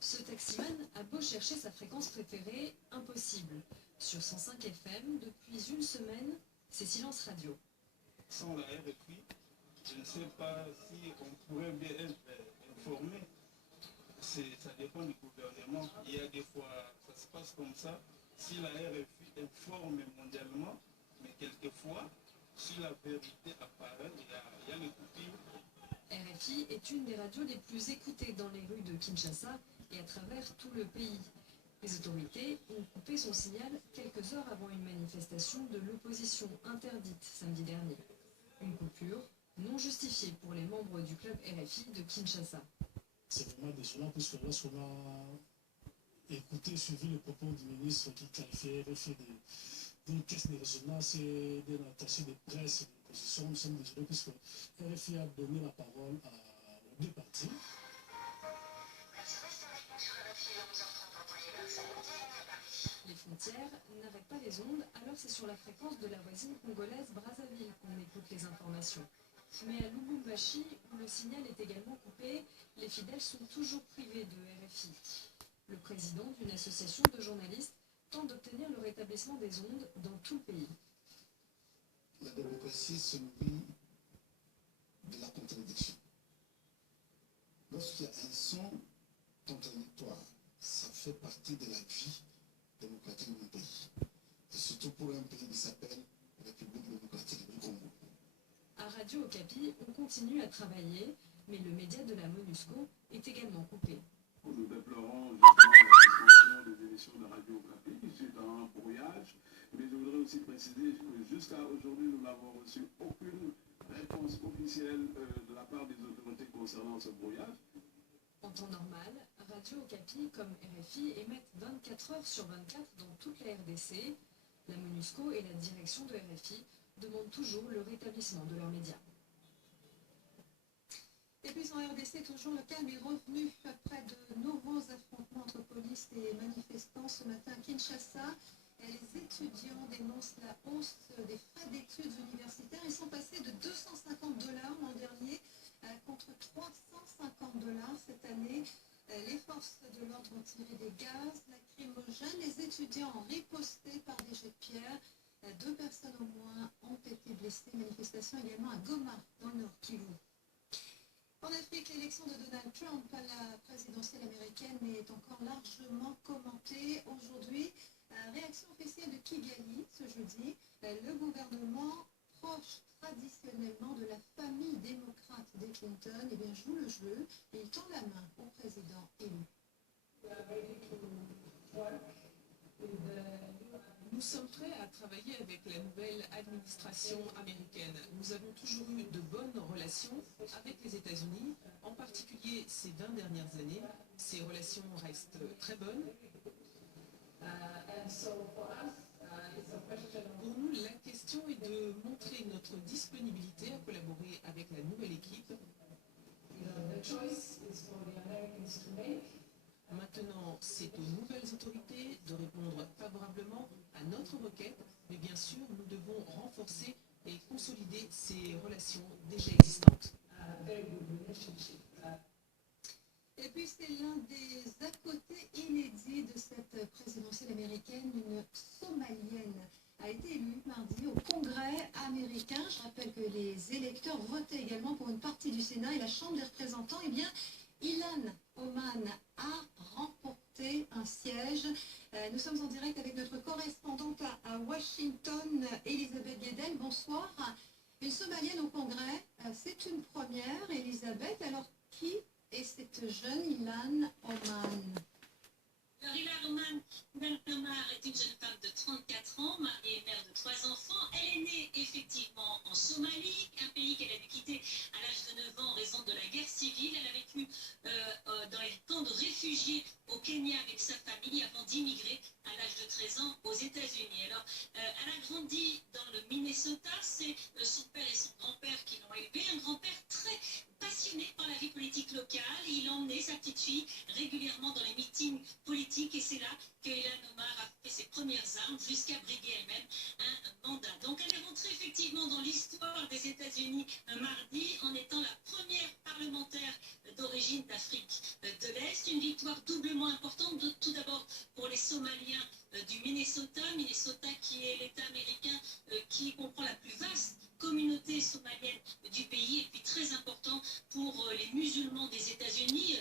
Ce taximan a beau chercher sa fréquence préférée, impossible. Sur 105 FM, depuis une semaine, c'est silence radio. Sans la RFI, je ne sais pas si on pourrait bien être informé. Ça dépend du gouvernement. Il y a des fois, ça se passe comme ça. Si la RFI informe mondialement, mais quelquefois, si la vérité apparaît, il y a les coupures. RFI est une des radios les plus écoutées dans les rues de Kinshasa et à travers tout le pays. Les autorités ont coupé son signal quelques heures avant une manifestation de l'opposition interdite samedi dernier. Une coupure non justifiée pour les membres du club RFI de Kinshasa. C'est vraiment désolant puisque lorsqu'on a écouté, suivi le propos du ministre qui qualifiait RFI d'une caisse de résonance et d'un attaché de presse et d'opposition, nous sommes désolés puisque RFI a donné la parole aux deux partis. Les frontières n'arrêtent pas les ondes, alors c'est sur la fréquence de la voisine congolaise Brazzaville qu'on écoute les informations. Mais à Lubumbashi, où le signal est également coupé, les fidèles sont toujours privés de RFI. Le président d'une association de journalistes tente d'obtenir le rétablissement des ondes dans tout le pays. La démocratie se nourrit de la contradiction. Lorsqu'il y a un son contradictoire, ça fait partie de la vie démocratique d'un pays. Et surtout pour un pays qui s'appelle République démocratique du Congo. À Radio Okapi, on continue à travailler, mais le média de la MONUSCO est également coupé. Nous déplorons justement la suspension des émissions de Radio Okapi suite à un brouillage. Mais je voudrais aussi préciser que jusqu'à aujourd'hui, nous n'avons reçu aucune réponse officielle de la part des autorités concernant ce brouillage. En temps normal, Radio Okapi comme RFI émettent 24 heures sur 24 dans toute la RDC. La MONUSCO et la direction de RFI demandent toujours le rétablissement de leurs médias. Et puis en RDC, toujours le calme est revenu après de nouveaux affrontements entre police et manifestants ce matin à Kinshasa. Les étudiants dénoncent la hausse des frais d'études universitaires. Ils sont passés de 250 $ l'an dernier contre 350 $ cette année. Les forces de l'ordre ont tiré des gaz lacrymogènes. Les étudiants ont riposté par des jets de pierre. 2 personnes au moins ont été blessées. Manifestation également à Goma, dans le Nord Kivu. En Afrique, l'élection de Donald Trump à la présidentielle américaine est encore largement commentée aujourd'hui. Réaction officielle de Kigali ce jeudi. Le gouvernement, proche traditionnellement de la famille démocrate des Clinton, joue le jeu et il tend la main au président élu. Nous sommes prêts à travailler avec la nouvelle administration américaine. Nous avons toujours eu de bonnes relations avec les États-Unis, en particulier ces 20 dernières années. Ces relations restent très bonnes. Pour nous, la question est de montrer notre disponibilité à collaborer avec la nouvelle équipe. Maintenant, c'est aux nouvelles autorités de répondre favorablement à notre requête, mais bien sûr, nous devons renforcer et consolider ces relations déjà existantes. Et puis c'est l'un des à côté inédits de cette présidentielle américaine, une Somalienne a été élue mardi au Congrès américain. Je rappelle que les électeurs votaient également pour une partie du Sénat et la Chambre des représentants. Ilan Oman a remporté un siège. Nous sommes en direct avec notre correspondante à Washington, Elisabeth Guedel. Bonsoir. Une Somalienne au Congrès, c'est une première, Elisabeth. Alors, qui est cette jeune Ilan Oman? Alors, Ilan Omar est une jeune femme de 34 ans, mariée et mère de 3 enfants. Elle est née effectivement en Somalie, un pays qu'elle a dû quitter à l'âge de 9 ans en raison de la guerre civile. Elle a vécu dans les camps de réfugiés au Kenya avec sa famille avant d'immigrer à l'âge de 13 ans aux États-Unis. Alors, elle a grandi dans le Minnesota. C'est son père et son grand-père qui l'ont élevée. Un grand-père très passionné par la vie politique locale. Il emmenait sa petite fille régulièrement dans les meetings politiques et c'est là que Ilan Omar a fait ses premières armes jusqu'à briguer elle-même un mandat. Donc elle est rentrée effectivement dans l'histoire des États-Unis mardi en étant la première parlementaire d'origine d'Afrique de l'Est. l'Est. Une victoire doublement importante, tout d'abord pour les Somaliens du Minnesota. Minnesota qui est l'État américain qui comprend la plus vaste communauté somalienne du pays, et puis très important pour les musulmans des États-Unis.